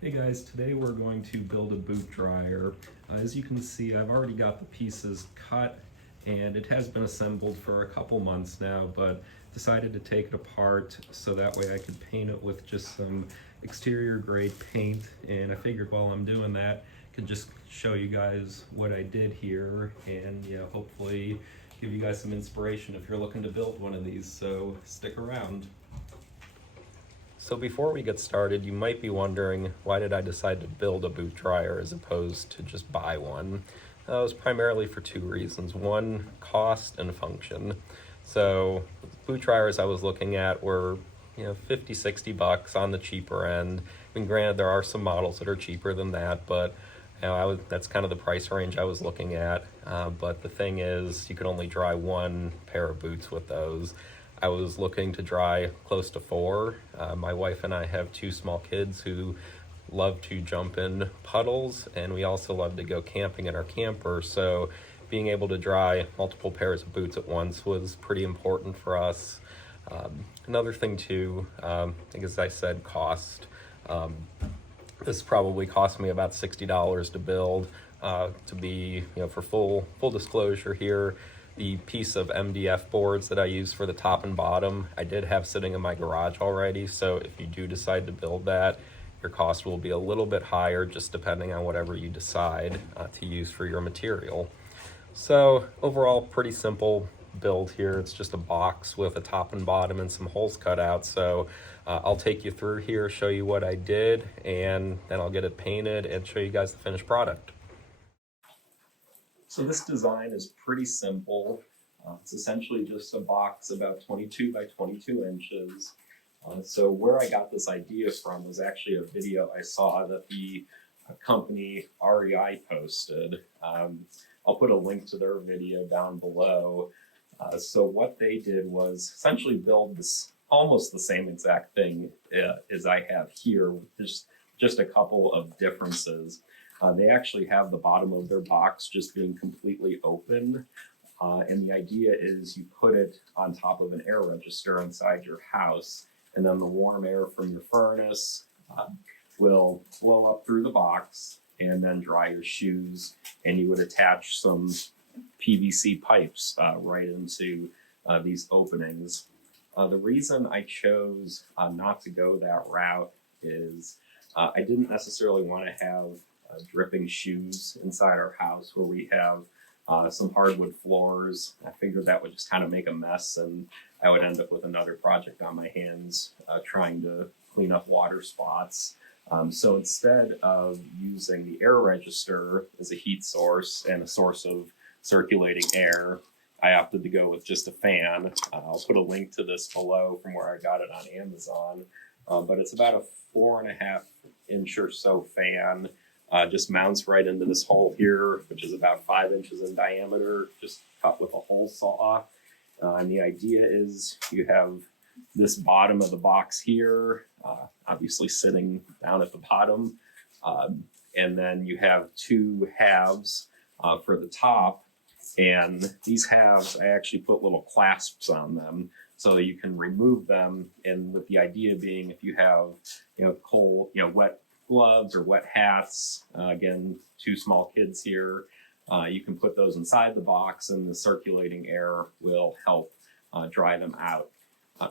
Hey guys, today we're going to build a boot dryer. As you can see, I've already got the pieces cut and it has been assembled for a couple months now, but decided to take it apart so that way I could paint it with just some exterior grade paint. And I figured while I'm doing that, I could just show you guys what I did here and hopefully give you guys some inspiration if you're looking to build one of these, so stick around. So before we get started, you might be wondering, why did I decide to build a boot dryer as opposed to just buy one? It was primarily for two reasons. One, cost and function. So boot dryers I was looking at were 50, 60 bucks on the cheaper end. I mean, granted, there are some models that are cheaper than that, but that's kind of the price range I was looking at. But the thing is, you could only dry one pair of boots with those. I was looking to dry close to 4. My wife and I have 2 small kids who love to jump in puddles, and we also love to go camping in our camper. So being able to dry multiple pairs of boots at once was pretty important for us. Another thing too, I think as I said, cost. This probably cost me about $60 to build. To be, for full disclosure here, the piece of MDF boards that I use for the top and bottom, I did have sitting in my garage already. So if you do decide to build that, your cost will be a little bit higher, just depending on whatever you decide to use for your material. So overall, pretty simple build here. It's just a box with a top and bottom and some holes cut out. So I'll take you through here, show you what I did, and then I'll get it painted and show you guys the finished product. So this design is pretty simple. It's essentially just a box about 22 by 22 inches. So where I got this idea from was actually a video I saw that the company REI posted. I'll put a link to their video down below. So what they did was essentially build this almost the same exact thing as I have here, just a couple of differences. They actually have the bottom of their box just being completely open. And the idea is you put it on top of an air register inside your house, and then the warm air from your furnace will blow up through the box and then dry your shoes. And you would attach some PVC pipes right into these openings. The reason I chose not to go that route is I didn't necessarily want to have dripping shoes inside our house where we have some hardwood floors. I figured that would just kind of make a mess, and I would end up with another project on my hands trying to clean up water spots. So instead of using the air register as a heat source and a source of circulating air, I opted to go with just a fan. I'll put a link to this below from where I got it on Amazon, but it's about a 4.5 inch or so fan. Just mounts right into this hole here, which is about 5 inches in diameter, just cut with a hole saw. And the idea is you have this bottom of the box here, obviously sitting down at the bottom. And then you have 2 halves for the top. And these halves, I actually put little clasps on them so that you can remove them. And with the idea being, if you have, cold, wet gloves or wet hats, again, 2 small kids here, you can put those inside the box and the circulating air will help dry them out.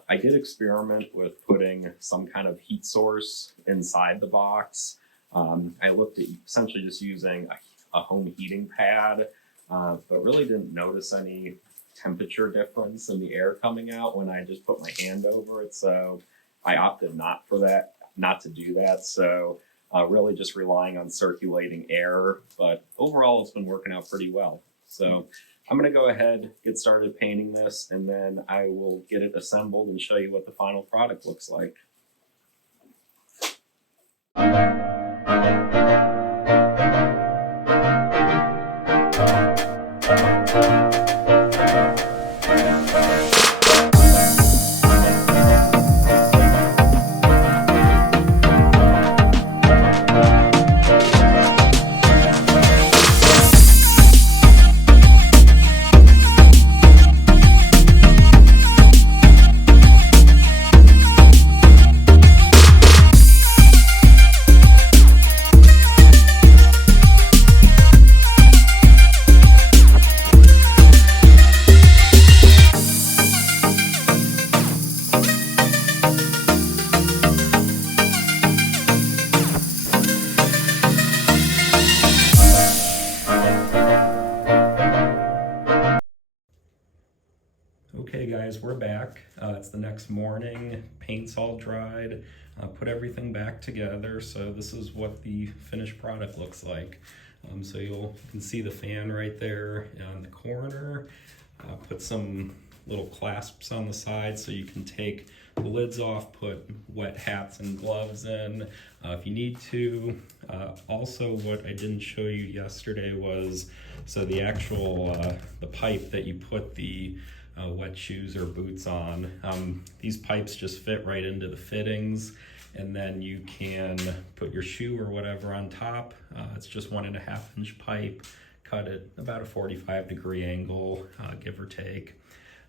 I did experiment with putting some kind of heat source inside the box. I looked at essentially just using a home heating pad, but really didn't notice any temperature difference in the air coming out when I just put my hand over it. So I opted not to do that. So really just relying on circulating air, but overall it's been working out pretty well. So I'm going to go ahead, get started painting this, and then I will get it assembled and show you what the final product looks like. we're back. It's the next morning, paint's all dried, put everything back together. So this is what the finished product looks like. So you can see the fan right there in the corner. Put some little clasps on the side so you can take the lids off, put wet hats and gloves in if you need to. Also, what I didn't show you yesterday was, so the actual, the pipe that you put the wet shoes or boots on. These pipes just fit right into the fittings, and then you can put your shoe or whatever on top. It's just 1.5 inch pipe, cut at about a 45-degree angle, give or take.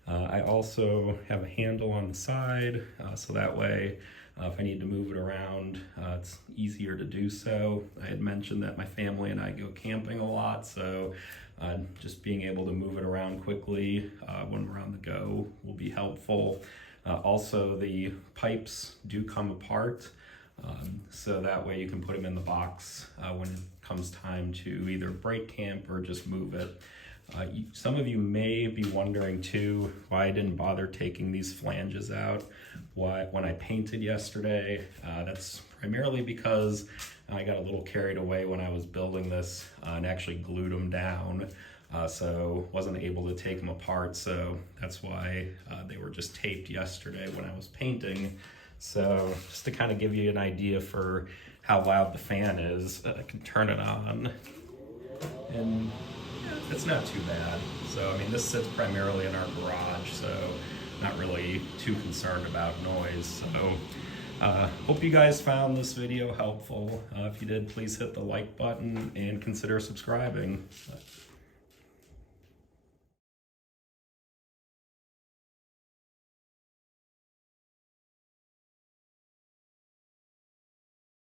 I also have a handle on the side, so that way if I need to move it around, it's easier to do so. I had mentioned that my family and I go camping a lot, so just being able to move it around quickly when we're on the go will be helpful. Also, the pipes do come apart, so that way you can put them in the box when it comes time to either break camp or just move it. Some of you may be wondering too why I didn't bother taking these flanges out when I painted yesterday. That's primarily because I got a little carried away when I was building this and actually glued them down, so wasn't able to take them apart. So that's why they were just taped yesterday when I was painting. So just to kind of give you an idea for how loud the fan is, I can turn it on, and it's not too bad. So I mean, this sits primarily in our garage, so not really too concerned about noise. So hope you guys found this video helpful. If you did, please hit the like button and consider subscribing.